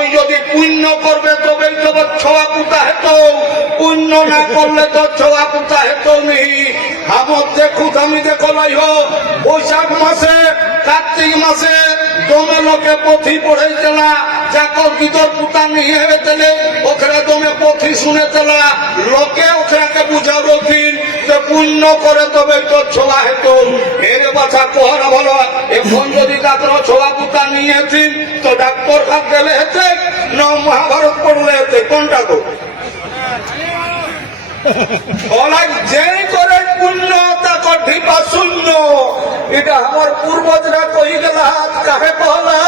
নয় যদি পুণ্য করবে তবেই তো ছোয়া পুতা হেত। পুণ্য না করলে তো ছোয়া পুতা হেত নেই। আমার দেখো আমি দেখো লাই হো বৈশাখ মাসে, কার্তিক মাসে তোমার লোকে পথি পড়েছিলা চাকর ভিতর পুতা নিয়ে হেতেলে ওখানে দমে পথি শুনেছিলা লোকে ওখানে বুঝাবো দিন যে পুণ্য করে তবে তো ছোয়া হেত। এর বাছা কোহরা ভালো এখন যদি তাদের ছোয়া পুতা নিয়েছি তো ডাক্তার কাপ গেলে হেতে না মহাভারত পড়লে হেতে কোনটা গো? বলা যে করে পুণ্য তাকর ঢিপা শূন্য, এটা আমার পূর্বজরা কই গেলা, কাহে কহলা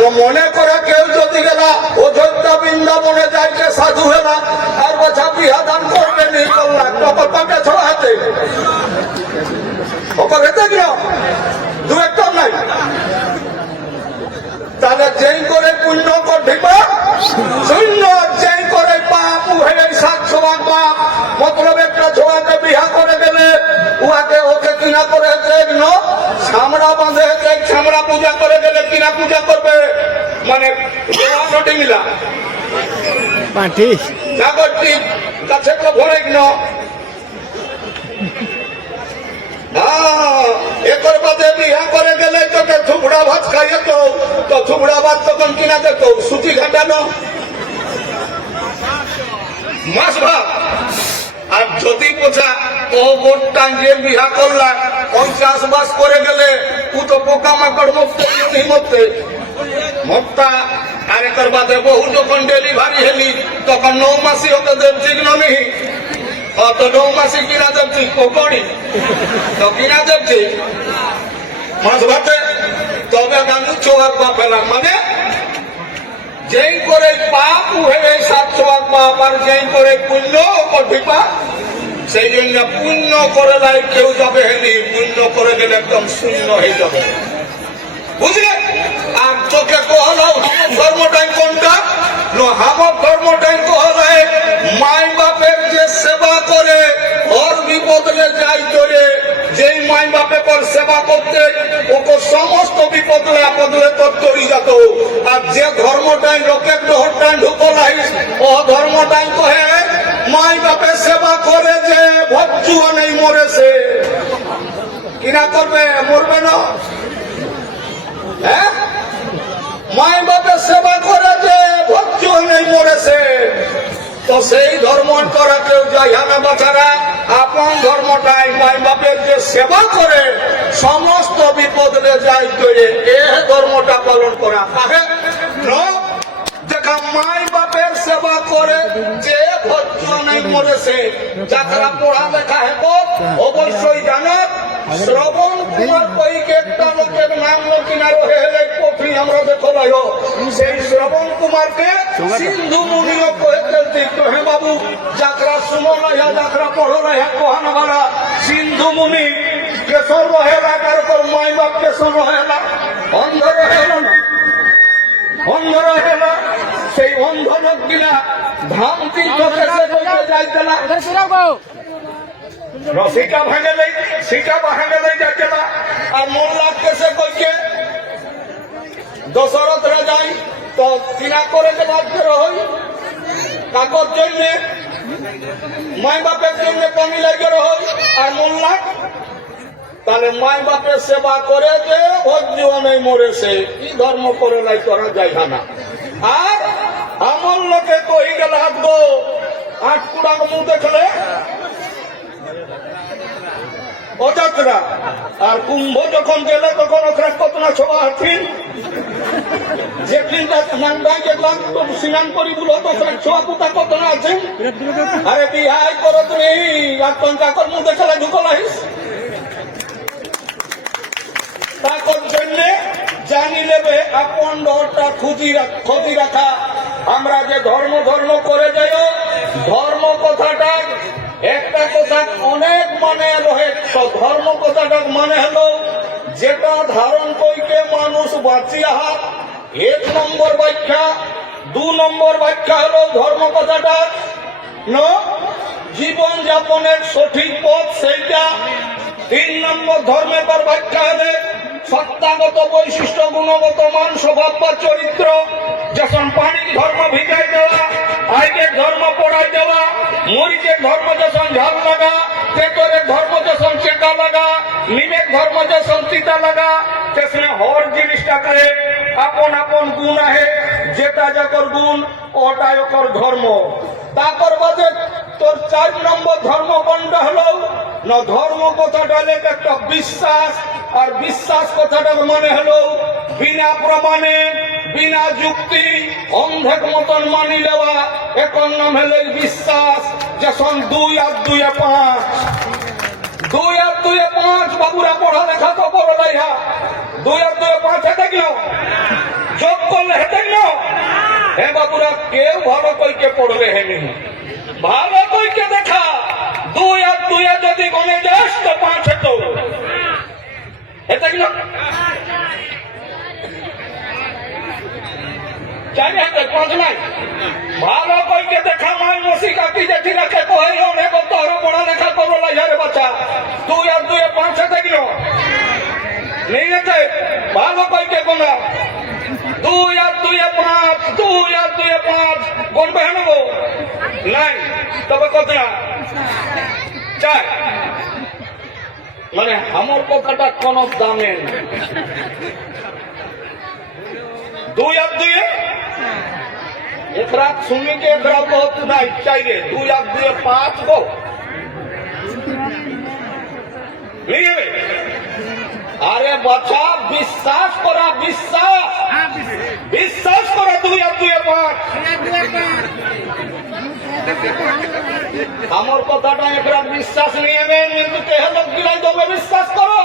ও মনে করে কেউ যদি গেলা অযোধ্যা বৃন্দাবনে যাইকে সাধু হেলা আর বাছা বিহা দান করবে নি তখন পাকে ছড়াতে ওপর হেতে গিয়া দু একটা নাই তাহলে যেই করে পুণ্য কর ঢিপা শূন্য যেই করে পাপ উহে সাত সমান পাপ মতলব একটা ছোয়াকে বিহা করে গেলে উহাকে ওকে কিনা করে ন ছামড়া বাঁধে হেঁটে ছামড়া পূজা করে গেলে কিনা পূজা করবে? মানে নটি মিলা পাঠি জাগরটি কাছে তো ভরে ন একর বাদে বিহা করে গেলে তোকে থুবড়া ভাত খাইয়ে তো তো থুবড়া ভাত তখন কিনা যেত সুচি ঘাটানো। মাছ ভাত। আর যদি বোঝা ও বোট টাঙ্গিয়ে বিহা করলা ওই চাষবাস করে গেলে তো পোকা মাকড় মুক্ত নদী মধ্যে। মত্তা আর একর বাদে বহু যখন ডেলিভারি হেলি, তখন নৌ মাসি হতে দেব ঠিক ননি অত নৌ মাসি কিনা দেবছি কোকড়ি তো কিনা দেবছি মাছ ভাতে। তবে গানু চোয়ার পা ফেলাম। মানে যেই করে পাপ উহে সাতশো এক পাপ, আর যেই করে পুণ্য ও কঠিপা সেই জন্য পুণ্য করে লাই কেউ যাবে হেনি পুণ্য করে গেলে একদম শূন্য হয়ে যাবে। বুঝলে? আর তোকে আমার ধর্মটাই কোনটা? আমার ধর্মটাই মাই বাপের যে সেবা করে বিপদে যাই চলে। যেই মাই বাপে পর সেবা করতে, ওকে সমস্ত বিপদে আপদে তোর তরি যেত। আর যে ধর্মটাই লোকের ডহরটাই ঢুকলাই ও ধর্মটাই কহে মাই বাপের সেবা করে যে ভজ্জুয়া নেই মরেছে কিনা করবে, মরবে না। হ্যাঁ? সেবা করে যে ভক্তি নেই, মরেছে। তো সেই ধর্ম করা কেউ যায় না বাচ্চারা, আপন ধর্মটাই মাই বাপের যে সেবা করে, সমস্ত বিপদে যাই করে এ ধর্মটা পালন করা? দেখা মাই বাপের সেবা করে, যে ভক্ত নেই, মরেছে। যারা পড়ালেখা হেব অবশ্যই জানাত শ্রবণ কুমার কইকে একটা লোকের নাম কিনা রহে হেলে পথি আমরা দেখো লাইও সেই শ্রবণ কুমারকে সিন্ধু মুনিও কহে চলতি কহে বাবু যাত্রা শুনো লাইয়া যাত্রা পড়ো লাইয়া কোহানা বালা সিন্ধু মুনি কেশর রহেলা কার কর মাই বাপ কেশর রহেলা অন্ধ রহেলা না অন্ধ রহেলা সেই অন্ধ লোক তীর্থ কেসে কইতে যাইতেলা রসিকা ভাঙে লই সিটা ভাঙে লই যাচ্ছিল আর মোল্লা কেসে কইকে দশরথ রাজাই তো কিনা করে যে বাধ্য হই কাগজ জন্য মাই বাপের জন্য পানি লাগে রহই আর মোল্লা তাহলে মাই বাপের সেবা করে যে ভোজ্য নেই মরেছে কি ধর্ম করে নাই করা যায় না আর আমার লোকে কই গেল হাত গো আট কুড়া মুখ দেখলে অযাত্রা। আর কুম্ভ যখন গেলে তখন ওখানে কত না সভা আছেন যেদিন নান্দাই গেলাম স্নান করি বলো তো ওখানে ছোয়া পুতা কত না আছেন আরে বিহাই করো তুমি, আর টঙ্কা কর মুখ দেখলে ঢুকলাইস তাকর জন্যে জানি নেবে আপন ডরটা খুঁজি খোঁজি রাখা। আমরা যে ধর্ম ধর্ম করে যাই ধর্ম কথাটা একটা কথা অনেক মানে রহে ধর্ম কথাটা মানে হলো যেটা ধারণ কইকে মানুষ বাঁচিয়া হাত। এক নম্বর ব্যাখ্যা। দু নম্বর ব্যাখ্যা হলো ধর্ম কথাটা। জীবন যাপনের সঠিক পথ সেইটা। তিন নম্বর ধর্মের ব্যাখ্যা হবে সত্তাগত বৈশিষ্ট্য, গুণগত মান স্বভাব চরিত্র যখন পানির ধর্ম ভিজাই দেওয়া, আইনের ধর্ম পড়াই দেওয়া মরিচের ধর্ম যখন ঝাল লাগা পেটরের ধর্ম যখন চেকা লাগা নিমের ধর্ম যখন তিতা লাগা সেখানে হর জিনিসটা করে, আপন আপন গুণ আহে, যেটা যাকর গুণ ওটাই ওকর ধর্ম। তারপর বাদে তোর চার নম্বর ধর্ম বন্ধ হলো, না ধর্ম কথাটা একটা বিশ্বাস আর বিশ্বাস কথাটার মানে হলো বিনা প্রমাণে, বিনা যুক্তি, অন্ধের মতন মানি নেওয়া। এখন নাম হলো বিশ্বাস যে যখন দুই আর দুই পাঁচ। দুই আর দুই পাঁচ, বাবুরা পড়ালেখা তো করো নাই হা। দুই আর দুই পাঁচ হেঁটে গেল। যোগ করলে হেঁটে গেল। হে বাবুরা, কেউ ভালো কইকে পড়বে হেনি ভালো কইকে দেখা। দুই আর দুই যদি গনে যাস তো পাঁচ হেঁটো। ভালো কইকে দেখা মাই মসি কাকি জেঠি রাখে কহে অনেক তোর পড়ালেখা করো লাইয়ারে বাচ্চা। দুই আর দুই পাঁচ হেঁটে গেল। নেই যেতে ভালো কইকে গোনা দুই আর দুই পাঁচ, দুই আর দুই পাঁচ গনবে হেন গো নাই, তবে কত না চাই মানে আমার কথাটা কোন দামে না। দুই আর দুই एकरा सुनी के एकरा बहुत नहीं चाहिए दू या दू पाँच गो नहीं है? আরে বাচ্চা বিশ্বাস করা বিশ্বাস বিশ্বাস করা দুই আর দুই পাঁচ আমার কথাটা একরা বিশ্বাস নিয়ে নেন, কিন্তু বিশ্বাস করো।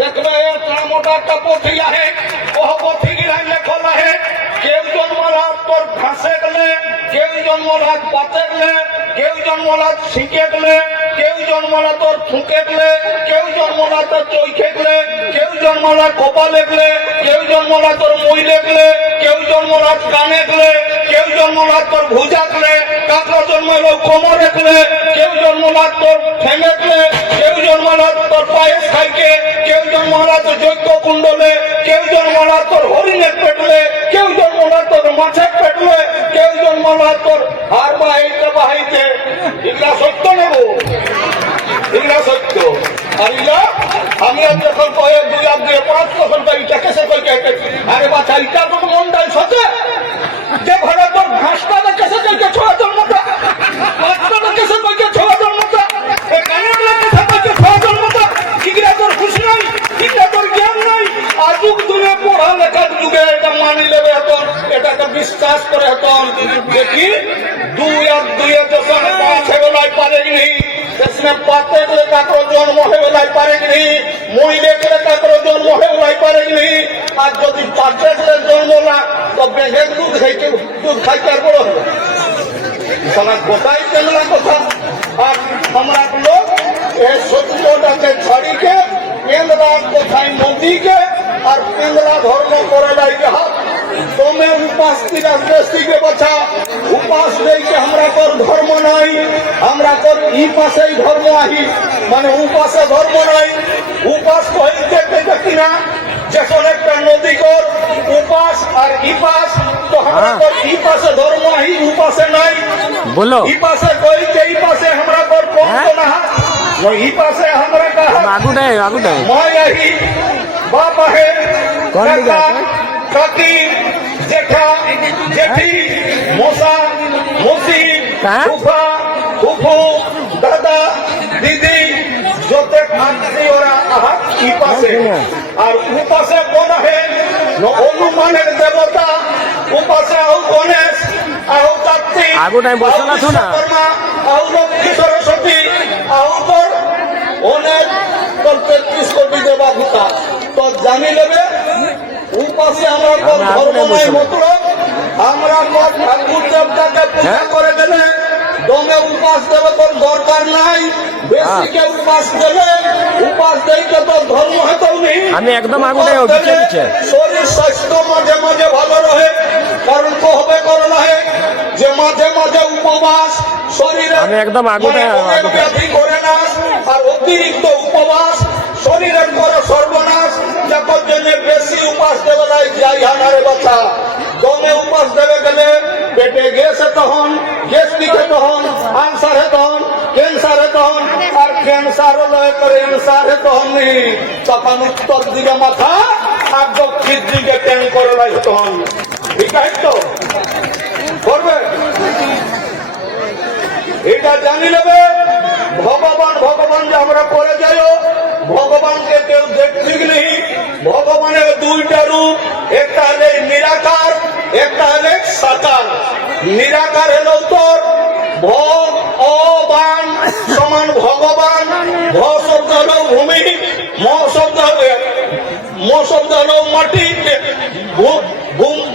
দেখবে একটা মোটা একটা পথি আহে, ওহ পথি গিলাই লেখল আহে। কেউ জন্মলাভ তোর ঘাসে গেলে, কেউ জন্মলাভ পাতে গেলে, কেউ জন্মলাভ শিখে গেলে, কেউ জন্মলা তোর ফুঁকে গেলে, কেউ জন্মলা তোর চৈখে গেলে, কেউ জন্মলা কপালে গেলে, কেউ জন্মলা তোর মই লেগলে কেউ জন্মলা কানে গেলে কেউ জন্মলা তোর ভুজা গেলে কাকড়া জন্মালো কোমরে গেলে কেউ জন্মলা তোর ঠেঙে গেলে কেউ জন্মলা তোর পায়েস খাইকে, কেউ জন্মলা তোর যজ্ঞ কুণ্ডলে, কেউ জন্মলা তোর হরিণের পেটলে, কেউ জন্মলা তোর মাছের পেটলে, কেউ জন্মলা তোর হার বাহিতে বাহিতে। এগুলা সত্য নেব এগুলা সত্য। আর এগুলা আমি আর যখন কয়ে দুই আর দুই পাঁচ তখন তো এটা কেসে কই আরে বাচ্চা এটা তো মন দেয় সতে যে ভারতবর ভাষণের কাছে যাইতে ছোড়া জন্ম ভাষণের কাছে যাইতে ছোড়া জন্ম কানাডার কাছে যাইতে ছোড়া জন্ম কিগরা তোর খুশি নাই, কিগরা তোর জ্ঞান নাই, আজুক দিনে পড়ালেখার যুগে এটা মানি লেবে এখন এটাকে বিশ্বাস করে এখন। দেখি, দুই আর দুই যখন পাঁচ হয়ে নাই? পারেনি इसमें पाते के काकरो जन्म हो लाई पारेगी नहीं मोइले के काकरो जन्म हो लाई पारेगी नहीं না তো বেহের দুধ খাইতে দুধ খাইতে আর বড় হবে সারা গোটাই কেমনা কথা। আর আমরা লোক এই সত্যটাকে ছাড়িকে কেন্দ্রা কোথায় নদীকে, আর কেন্দ্রা ধর্ম করে লাই যাহা তোমে উপাস দেশিকে বাছা। উপাস দেইকে আমরা কর ধর্ম নাই, আমরা কর ই পাশেই ধর্ম আহি। মানে উপাসে ধর্ম নাই बोलो। आगू डाए आगू डाए कौन लिखा কাকি জেঠা জেঠি মোসা মুসি ফুফা ফুফু দাদা দিদি প্রত্যেক মানুষই ওরা আহার ইপাশে আর উপাসে কোন হে অনুমানের দেবতা উপাসে গণেশ आउ गणेश आउ কার্তিক আগু টাইম বসো না তো না। বিশ্বকর্মা, আউ লক্ষ্মী সরস্বতী আউ তোর অনেক তোর তেত্রিশ কোটি দেবা ভূতা তো জানি নেবে উপাসে আমরা তোর আমি আগু ধর্ম টাইম নাই বসে না। মতলব আমরা তোর ঠাকুর দেবতাকে পূজা হ্যাঁ? করে দমে উপাস দেবে তোর দরকার নাই। বেশিকে উপাস দেবে উপাস দেইকে তোর ধর্ম হেতেও নেই। আমি একদম আগু উপাস টাইম দেলে পিছে পিছে। শরীর স্বাস্থ্য মাঝে মাঝে ভালো রহে কারণ কহবে করো নাহে যে মাঝে মাঝে উপবাস শরীরে আমি একদম আগুনে- আগুনে। ব্যাধি করে না আর অতিরিক্ত উপবাস শরীরের করে সর্বনাশ যাকর জন্য বেশি উপাস দেবে নাই যাই হানারে বাছা দমে উপাস দেবে গেলে পেটে গ্যাস তখন, গ্যাস্ট্রিকে তখন আনসার হে তখন, ক্যান্সার হে তখন, আর ক্যান্সার লয় করে আনসার হে তখন তখন উত্তর দিকে মাথা, আর দক্ষিণ দিকে ট্যাং করে লাই তখন। ঠিক আছে তো? করবে? এটা জানি নেবে। ভগবান ভগবান যে আমরা করে যাই ভগবানকে কেউ দেখতে নেই। ভগবানের দুইটা রূপ, একটা হলে নিরাকার, একটা হলে সাকার। নিরাকার হলো তোর ভগ অবান সমান ভগবান। ভ হলো ভূমি ম শব্দ ম হলো মাটি।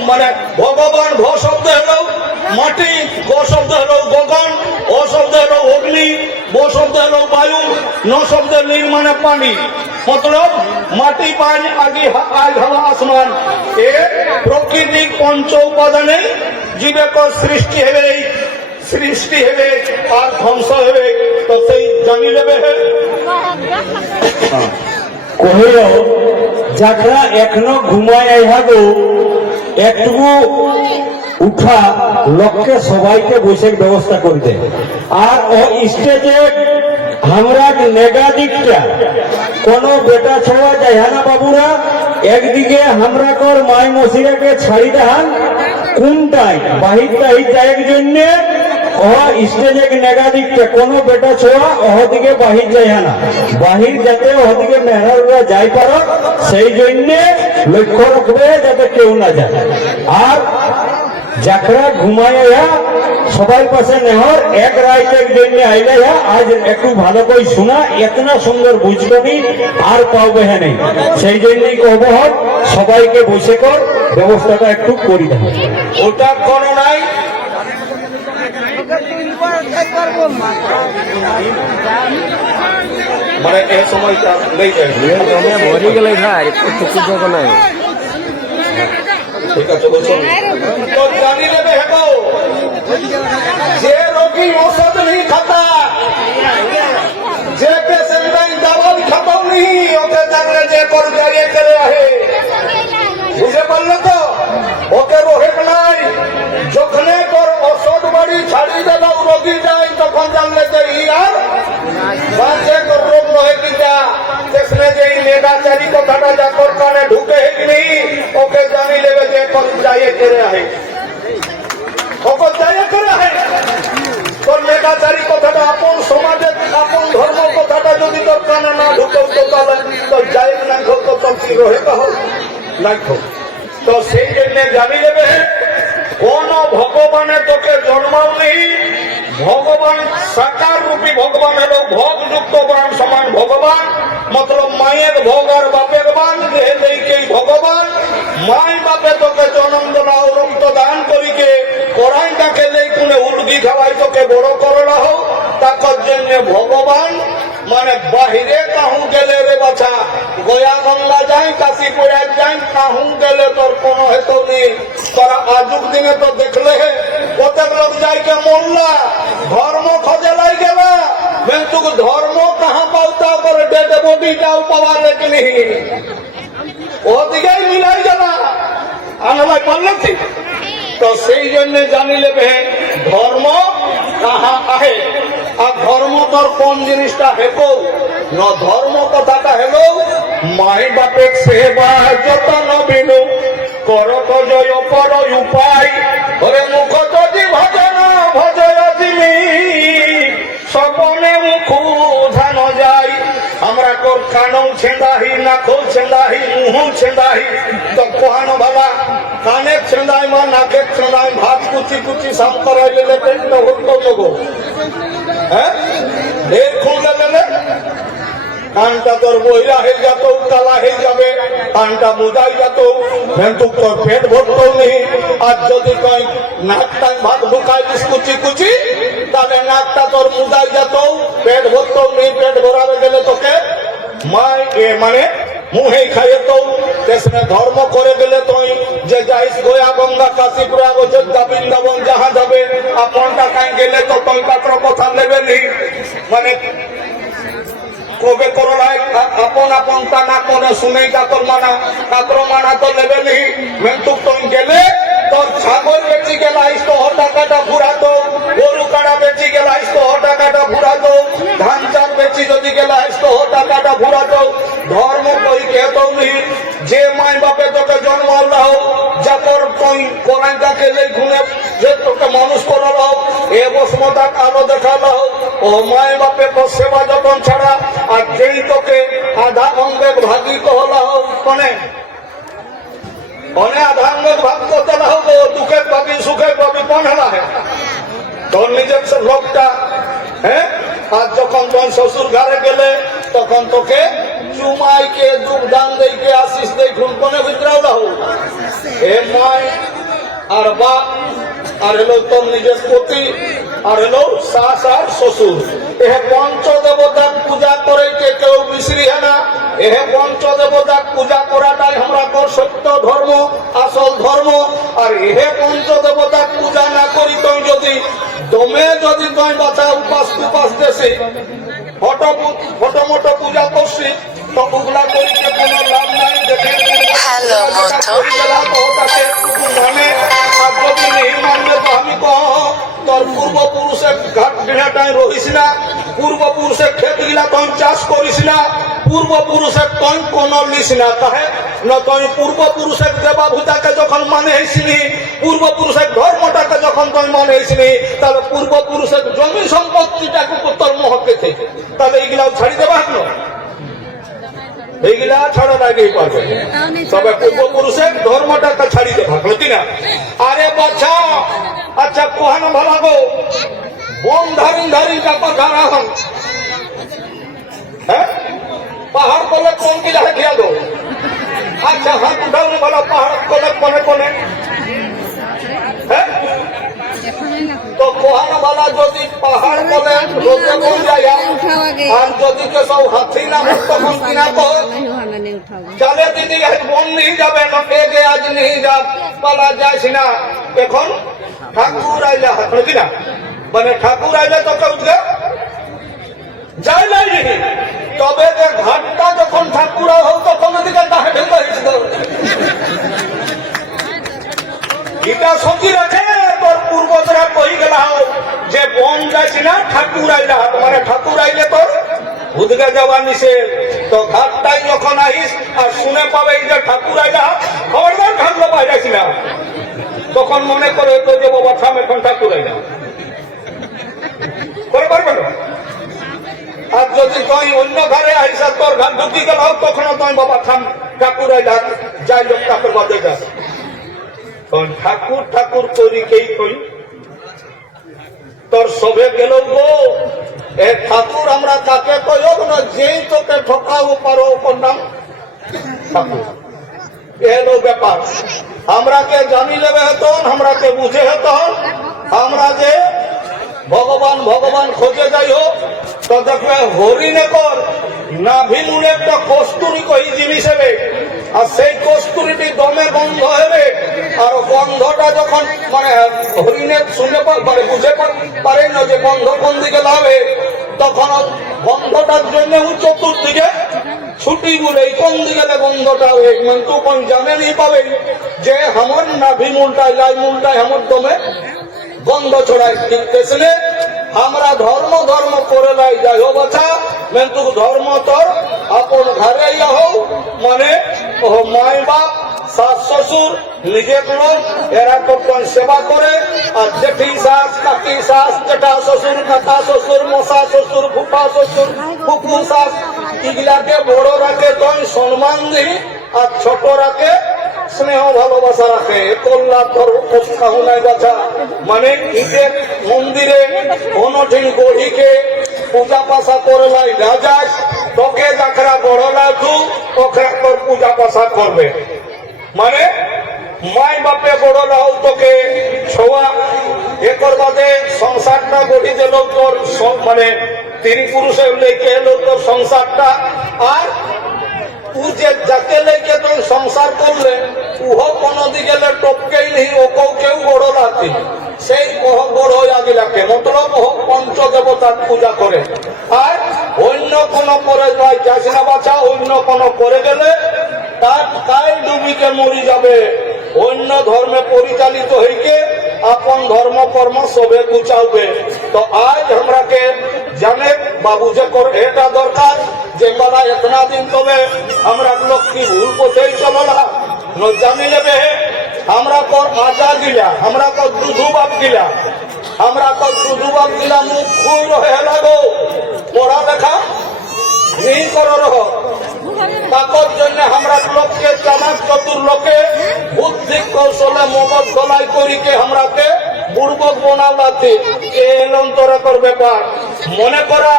মানে ভগবান, ভ শব্দ হলো মাটি। গ শব্দ হলো গগন, অ শব্দ হলো অগ্নি, ব শব্দ হলো বায়ু, ন শব্দ নীল মানে পানি। মতলব, মাটি পানি, আগে আজ হওয়া আসমান। এ প্রকৃতিক পঞ্চ জীবেক সৃষ্টি হবে সৃষ্টি হবে, আর ধ্বংস হবে, তো সেই জানি নেবে কহিল যাকরা এখনও ঘুমায় আইহাগো একটুকু উঠা লোককে সবাইকে বসে ব্যবস্থা করতে আর ও স্টেজে আমরা নেগা দিকটা, কোন বেটা ছোড়া যায় না বাবুরা, একদিকে আমরা কর মাই মসিরাকে ছাড়ি দেখান কোনটাই বাহির এই যায় জন্যে, অহ, স্টেজে নেগা দিকটা কোন বেটা ছোয়া অহদিকে বাহির যায় না। বাহির যাতে অহদিকে মেহরাররা যাই পারো, সেই জন্য লক্ষ্য রাখবে যাতে কেউ না যায়। আর যাকরা ঘুমায় সবাই পাশে নেহর এক রাইতের জন্য আইলে হা, আজ একটু ভালো করে শোনা এতনা সুন্দর বুঝবনি আর পাওবে হ্যাঁ নেই সেই জন্যই কব সবাইকে বসে কর ব্যবস্থাটা একটু করি দেখ ওটা কোনো নাই মানে এ সময়টা নেই ভরি গেলে ভাই একটু নাই ঠিক আছে বসুন তো জানি নেবে হেটো যে রোগী ওষুধ নেই খাতা, যে পেশেন্ট নাই দাবান খাতাও নেই, ওকে জানলে যে করে আহে বুঝে পারলে তো ওকে রোহেট নাই, যখনে কর ওষুধ বাড়ি ছাড়ি দেবা রোগী যায়, তখন জানলে যে ই আর বাঁচে রোগ নহে কি যা। দেখলে যে এই নেগাচারি কথাটা যা কানে ঢুকে হেক নেই ওকে জানি নেবে যে কর যাইয়ে করে আহে। ওকে যাইয়ে করে আহে। তোর নেগাচারি কথাটা আপন সমাজে, আপন ধর্ম কথাটা যদি তোর কানে না ঢুকে, তো তাহলে তোর যাই না হোক তো তোর সেই জন্য জানি নেবে কোন ভগবানে তোকে জন্মাও নেই। ভগবান সাকার রূপী ভগবান হলো ভোগ যুক্ত প্রাণ সমান ভগবান। মতলব মায়ের ভোগ আর বাপের বান দেহে দেইকেই ভগবান। মাই বাপে তোকে জনম দোলা রক্ত দান করিকে কোরআনটাকে দেই কোনে উলগি খাওয়াই তোকে বড় করলা হোক তাকর জন্য ভগবান। মানে বাহিরে কাহু গেলে রে বাছা। গয়া গঙ্গা যাই, কাশি প্রয়াগ যাই, কাহু গেলে তোর কোনো হেতু নেই। তোরা আজুক দিনে তো দেখলে কতক লোক যাইকে মরলা ধর্ম খোঁজে লাই গেলা কিন্তু ধর্ম কাহা পাওতা করে ডেড বডিটাও পাওয়া লেকিন ওদিকেই মিলাই গেলা আনলাই পারলে ঠিক তো সেই জন্য জানি লেবে ধর্ম কাহা আহে, আর ধর্ম তোর কোন জিনিসটা হেকো। ন ধর্ম কথাটা হেলো, মাই বাপেক সেবা যতন বিনু করত জয় পর উপায়। ওরে মুখ যদি ভজন ভজয় দিলি সপনে মুখ ধান যায়। আমরা কোর কানও ছেঁদাহি নাকও ছেঁদাহি মুহ ছেঁদাহি তো কোহানো বাবা, কানের ছেঁদাই মা, নাকের ছেঁদাই ভাত কুচি কুচি সাপ করাই লেলে পেটটা হতো যোগো হ্যাঁ? কানটা তোর হয়ে যেত কালা হয়ে যাবে। কানটা তোর পেট ভরতো আর যদি কই নাকটা ভাত ঢুকাই দিস কুচি কুচি তাহলে নাকটা তোর মুদাই যেত পেট ভরতো নেই, পেট ভরাবে গেলে তোকে মাই এ মানে মুহে খাইয়ে তো ধর্ম করে যাইস গয়া গঙ্গা কাশী প্রয়াগ অযোধ্যা বৃন্দাবন যাহা যাবে আপনটা কাই গেলে তো তুই পাত্র কথা নেবে নি মানে কবে করলাই আপন আপন তা না করে শুনে কাতর মানা কাতর মানা তো নেবে নি কিন্তু তুই গেলে তোর ছাগল বেচি গেলাইস তো হঠাৎ টাকাটা ফুরাতো গরু কাটা বেচি গেলে আসতো হ টাকাটা ফুরাতো ধান চাল বেচি যদি গেলে আসতো হ টাকাটা ফুরাতো ধর্ম কই কেতও নি? যে মাই বাপে তোকে জন্ম দাও তুই কোরআনটা খেলে ঘুরে যে তোকে মানুষ করালো, এ বসমতা আলো দেখাল। ও মায় বাপে সেবা যতন ছাড়া, আর যেই তোকে আধা অঙ্গের ভাগি কহলা হোক মানে অনে আধা অঙ্গের ভাগ করতে না হোক দুঃখের পাবি সুখের পাবি পনেলা হে? তোর নিজের লোকটা হ্যাঁ? আর যখন তোর শ্বশুর ঘরে গেলে, তখন তোকে চুমাইকে দুধ দান দেইকে আসিস দেই ঘুমপনে ভিতরেও রাহু। এ মায় আর বাপ আর হলো তোর নিজের পতি আর হলো শাশ আর শ্বশুর। এ পঞ্চ দেবতা পূজা করে কে কেউ মিশ্রি হয় না। এ পঞ্চ দেবতা পূজা করাটাই আমরা কর সত্য ধর্ম, আসল ধর্ম। আর এহে পঞ্চ দেবতা পূজা না করি তুই যদি, দমে যদি তুই বাচ্চা উপাস উপাস দেশে। ফটো ফটো মোটো পূজা করছি Hello, Moto. মানে কহ তোর পূর্বপুরুষের ঘাট বেড়াটাই রহিস না পূর্বপুরুষের ক্ষেত গিলা তুই চাষ করিস না পূর্বপুরুষের তুই কোন লিস না তাহে না তুই পূর্বপুরুষের দেবাভূতাকে যখন মানে হয়েছিলি পূর্বপুরুষের ধর্মটাকে যখন তুই মানে হয়েছিলি তাহলে পূর্বপুরুষের জমি সম্পত্তিটাকে তোর মহকে তাহলে এইগুলাও ছাড়ি দেবা এইগুলা ছাড়া লাগেই পারবে। তবে পূর্বপুরুষের ধর্মটাকে ছাড়িতে থাকল কি না? আরে বাচ্চা আচ্ছা কোহানো ভালো গো বন ধারিন ধারিন চাপা ধারা হন। হ্যাঁ? পাহাড় কলে কোন কি লাগে আচ্ছা হাত উঠাও ভালো, পাহাড় কোনে কোনে? হ্যাঁ মানে ঠাকুর আইলে তো কেউ যায় নাই। তবে যে ঘাটটা যখন ঠাকুর হোক তখন ওদিকে তাহলে এটা সত্যি রাখে তোর পূর্বজরা কই গেলা যে বন যাইস না, ঠাকুর আইলা মানে ঠাকুর আইলে তোর উদগে যাওয়া নিষেধ। তো ঘাটটাই যখন আইস, আর শুনে পাবে যে ঠাকুর আইলা খবরদার ঘাটলো পাইলাস না। তখন মনে করে তো যে বাবা, থাম, এখন ঠাকুর আইলা। করে পারবে না? আর যদি তুই অন্য ঘরে আইসা তোর ঘর ঢুকি গেল তখন তুই বাবা, থাম, ঠাকুর আইলা যাই লোক ঠাকুর বাদে যা তখন ঠাকুর ঠাকুর করি কেই কই? তোর সবে গেল গো। এ ঠাকুর আমরা কাকে কইব না, যেই তোকে ঠকাবো পারো ওপর নাম এলো ব্যাপার। আমরাকে লেবে হতন আমরাকে বুঝে হতন। আমরা যে ভগবান ভগবান খোঁজে যাই হোক, তো দেখবে হরিণে কর নাভি মুড়ে একটা কস্তুরি কই জিনিস হবে আর সেই কস্তুরিটি দমে গন্ধ হবে আর গন্ধটা যখন মানে হরিণের শুনে পা- মানে বুঝে পারে না যে গন্ধ কোন দিকে লাভে তখন ও গন্ধটার জন্য চতুর্দিকে ছুটি বলে কোন দিকে গন্ধটা হবে? কিন্তু কোন জানেনই পাবে। যে আমার নাভি মুলটায় লাই আমার দমে গন্ধ ছড়ায়। ঠিক আমরা ধর্ম ধর্ম করে লাই যাই হো বাছা কিন্তু ধর্ম তোর আপন ঘরে হও মানে ও মাই বাপ শাশ শ্বশুর নিজের লোক এরা তো কোন সেবা করে আর জেঠি শাস কাকি শাস জেঠা শ্বশুর কাকা শ্বশুর মশা শ্বশুর ফুফা শ্বশুর ফুফু শাস এগুলাকে বড় রাখে তুই সম্মান দিই আর ছোট রাখে স্নেহ, ভালোবাসা রাখে। উৎসাহ নাই বাছা। মানে ঈদের মন্দিরে অনঠিন গড়িকে পূজা পাশা করে লাই না যাস তোকে যাকরা বড় না তু তোকে তোর পূজা পাশা করবে। মানে মায় বাপে বড় নাও তোকে ছোয়া। একর বাদে সংসারটা গড়ি দিল তোর মানে তিন পুরুষের লেগে এলো তোর সংসারটা। আর ও সংসার করলে, উহ কোন দিকে টপকেই নেই ওকেও কেউ বড় লাগবে সেই কহ বড় আগিলাকে মতলব ওহ পঞ্চ দেবতার পূজা করে। আর অন্য কোন করে যায় যাস না বাছা, অন্য কোন করে গেলে তার তাই ডুবিকে মরি যাবে। অন্য ধর্মে পরিচালিত হইকে আপন ধর্ম কর্ম সবে গুচাবে তো আজ আমরাকে জানে যে কর, এটা দরকার। যে বলা এতনা দিন তবে আমরা লোক কি ভুল পথেই চললা ন। জানি নেবে। আমরা কর আজা গিলা, আমরা কর দুধু বাপ গিলা। আমরা কর দুধু বাপ গিলা মুখ খুই রহে লাগো পড়া দেখা নেই করো রহ। তাকর জন্য আমরা লোককে চালাক চতুর লোকে, বুদ্ধি কৌশলে মগজ গলাই করিকে আমরাকে বুড়বক বনালাতে। এল অন্তরাকর ব্যাপার। মনে করা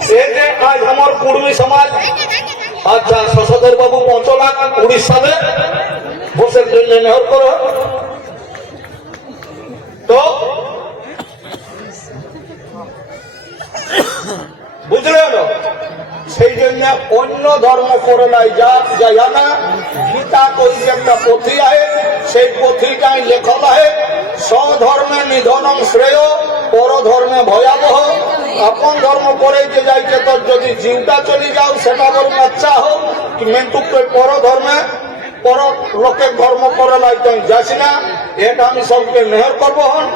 এই যে আজ আমার কুর্মী সমাজ আচ্ছা শশধর বাবু পঞ্চলাখ উড়িষ্যাতে বসের জন্য নেহর করো। তো, বুঝলে হলো? সেই জন্য অন্য ধর্ম করে নাই, যা যায় না। গীতা কই একটা পুঁথি আহে, সেই পুঁথিটাই লেখক আহে। স্বধর্মে নিধনম শ্রেয় পর ধর্মে ভয়াবহ। আপন ধর্ম করে যে যাইছে, তোর যদি জীবটা চলে যাও, সেটা বরং আচ্ছা হোক কিন্তু পর ধর্মে, পর লোকের ধর্ম করে লাই তুই যাস না। এটা আমি সবকে মেহর করব হন।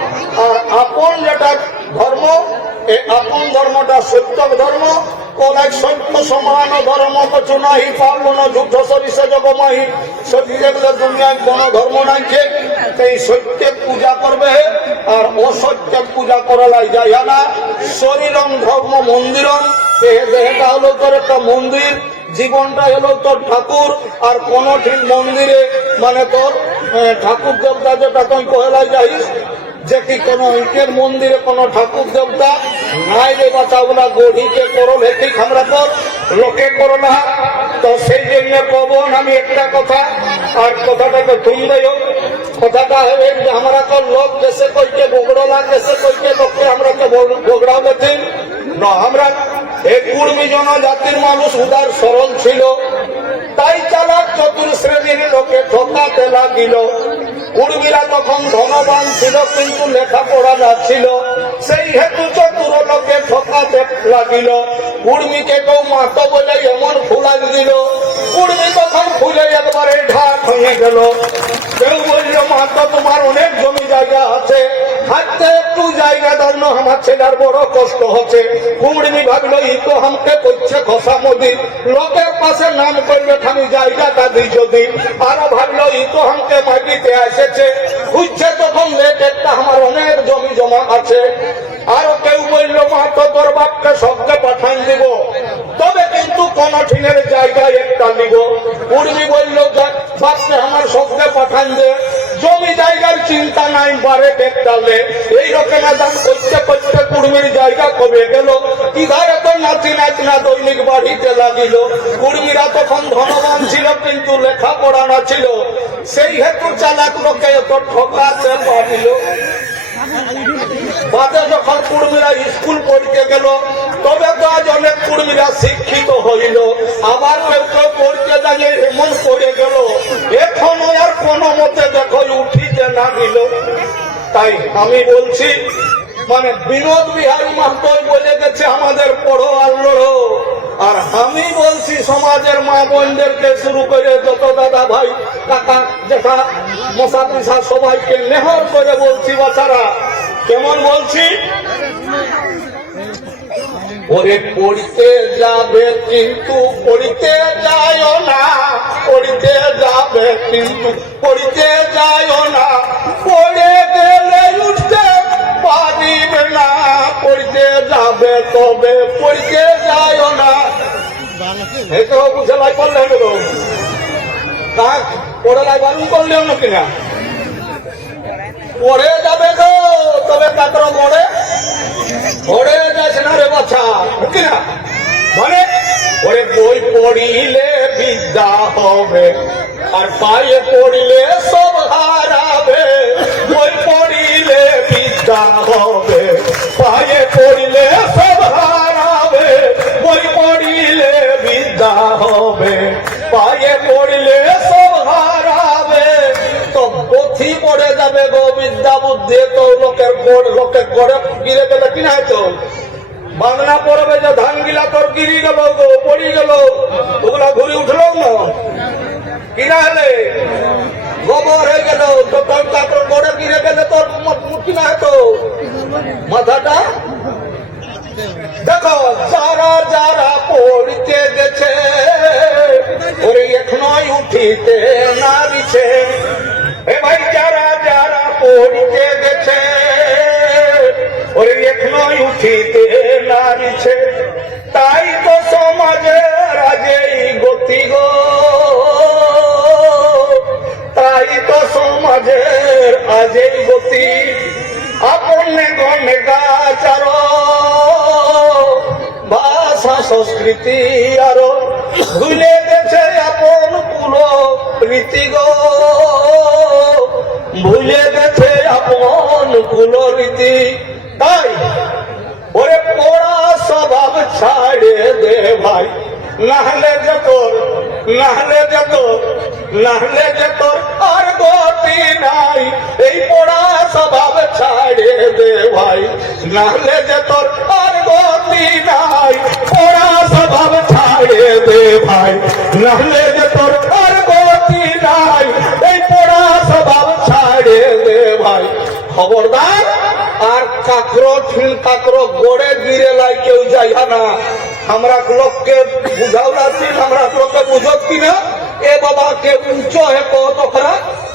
আর আপন যেটা ধর্ম এই আপন ধর্মটা সত্য ধর্ম কোনায় সত্য সমান ধর্ম কছু নাহি পাবন যুদ্ধ সরিষে জগমাহি। সত্যি যেগুলো দুনিয়ায় কোন ধর্ম নাই সত্যের পূজা করবে, আর অসত্যের পূজা করালাই যায় না। শরীরম ধর্ম মন্দিরম। দেহটা হলো তোর একটা মন্দির, জীবনটা হলো তোর ঠাকুর, আর কোন ঠিক মন্দিরে মানে তোর ঠাকুর দেবতা যেটা তুই কহেলাই যাইস, যে কি কোন ইটের মন্দিরে কোন ঠাকুর দেবতা নাই রে বাচ্চাগুলা গড়িকে করো হেঁটে খামরা কর লোকে করো না। তো সেই জন্য কবন, আমি একটা কথা, আর কথাটাকে শুনবেই হোক কথাটা হবে যে আমরা তো লোক দেশে কইকে বগড়লা দেশে কইকে লোককে আমরা তো বগড়াও গেছি। না, আমরা এই কুর্মী জনজাতির মানুষ উদার, সরল ছিল। তাই চালাক চতুর শ্রেণির লোকে ঠকাতে লাগিল কুর্মীরা তখন ধনবান ছিল, কিন্তু লেখাপড়া না ছিল। সেই হেতু চতুর লোকে ঠকাতে লাগিল কুর্মীকে কেউ মাতো বলে এমন ফুলাই দিল। কুর্মী তখন ফুলে একবারে ঢাক হয়ে গেল। কেউ আমার তখন লেট একটা, আমার অনেক জমি জমা আছে। আরও কেউ বলল, মা, তো তোর সবকে পাঠান দিব। তবে কিন্তু কোন ঠিনের জায়গায় একটা নিব। উর্মি বলল বাপকে আমার সবকে পাঠান দে। জমি জায়গার চিন্তা নাই, বারে দেখতালে এই রকমের দাম করতে করতে কুড়মির জায়গা কমে গেল? ইধারে তো নাচি না দৈনিক বাড়িতে লাগিল। কুড়মিরা তখন ধনবান ছিল, কিন্তু লেখাপড়া না ছিল। সেই হেতু চালাক লোকে এত ঠকাতে পারিল বাদে যখন কুর্মীরা স্কুল পড়তে গেল তবে তো আজ অনেক কুর্মীরা শিক্ষিত হইল। আবার কেউ পড়তে দাঁড়িয়ে এমন পড়ে গেল। এখনও আর কোনো মতে দেখো উঠিতে না দিল। তাই আমি বলছি মানে বিনোদ বিহারী মাহাতোই বলে গেছে আমাদের পড়ো আর লড়ো। আর আমি বলছি, সমাজের মা বোনদেরকে শুরু করে যত দাদা ভাই, কাকা, জেঠা, মশা পিসা সবাইকে নেহর করে বলছি বাচ্চারা কেমন বলছি? ওরে পড়িতে যাবে কিন্তু পড়িতে যায় না, পড়িতে যাবে কিন্তু পড়িতে যায় না। পড়ে গেলে উঠতে পারিবে না, পড়িতে যাবে তবে পড়িতে যায় না। এতো বুঝলাই করলে গেল কাক পড়ালাই বারণ করলেও না কিনা? পড়ে যাবে গো, তবে কাতর মরে মানে ওরে বই পড়িলে বিদ্যা হবে, আর পায়ে পড়িলে সব হারাবে। বই পড়িলে বিদ্যা হবে, পায়ে পড়িলে সব হারাবে। বই পড়িলে বিদ্যা হবে, পায়ে পড়িলে পথি পড়ে যাবে গো বিদ্যা বুদ্ধি, তো লোকের গোড়, লোকের গড়ে গিরে গেলে কিনা তো? বাংলা পড়বে যে ধান গিলা তোর গিরি গেল গো, পড়ি গেল। ওগুলা ঘুরে উঠল না। কিনা হলে? গোবর হয়ে গেল তোর তারপর গড়ে গিরে গেলে তোর কিনা তো? মাথাটা? দেখো, যারা যারা পড়তে গেছে, ওরে এখনই উঠিতে নারিছে এ ভাই পড়তে গেছে। ওরে এখনই উঠিতে নারিছে তাই তো সমাজের আজই গতি গো। তাই তো সমাজের আজই গতি। আপনে গণে গাচার ভাষা, সংস্কৃতি আরও। ভুলে গেছে আপন কুল রীতি গো। কুল রীতি তাই ওরে পোড়া স্বভাব ছাড়ে দে ভাই। নাহলে যে তোর, নাহলে যে তোর, নাহলে যে তোর আর গতি নাই। এই পোড়া স্বভাব ছাড়ে দে ভাই। নাহলে যে তোর আর গতি নাই। পোড়া স্বভাব ছাড়ে দে ভাই। নাহলে খবরদার, আর কাকরো ছিল কাকরো গড়ে গিরে লাই কেউ যাই না। আমরা লোককে বুঝাও আছি, আমরা লোককে বুঝত কিনা এ বাবা কে উচ্চ হে কত তোরা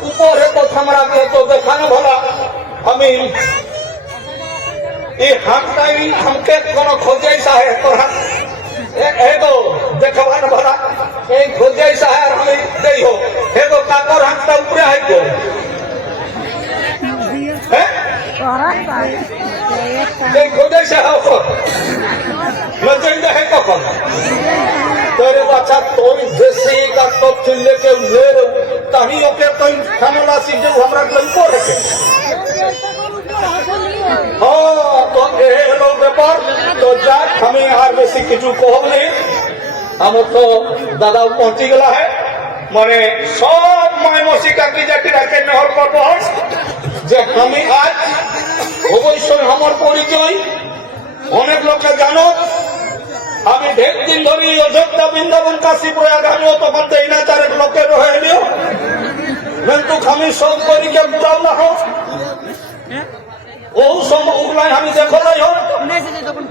উপর হে তো আমরা কে তো দেখানো ভলা আমি এই হামটাই হামকে কোন খোঁজাই সাহে তোরা এ তো দেখাবান ভলা এই খোঁজাই সাহে আমি দেই হো হে তো কাকর হাতটা উপরে হাই হ্যাঁ? কখন। তোর বাচ্চা তুই দেশি ডাক্তার চললে কেউ লের তাহি ওকে তুই খামলা সিদ্ধ আমরা লই পড়ে ও হ্যাঁ, তো এলো ব্যাপার। তো যাক, আমি আর বেশি কিছু কহবনি আমার তো দাদা পৌঁছি গেলা হ্যাঁ মানে সব মায় মসি কাকি জাতি রাখে নহর পর যে আমি আজ অবশ্যই আমার পরিচয়। অনেক লোকে জানো, আমি ঢের দিন ধরে অযোধ্যা বৃন্দাবন কাশী প্রয়াগ আমিও তখন এই না, চারেক লোকে রয়ে নিও। কিন্তু আমি সব করি কে বুঝাও না, হোক। ও সব উগলাই আমি দেখো নাই, হোক।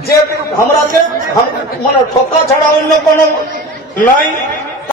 যে আমরা মানে ঠকা ছাড়া অন্য কোনো নাই।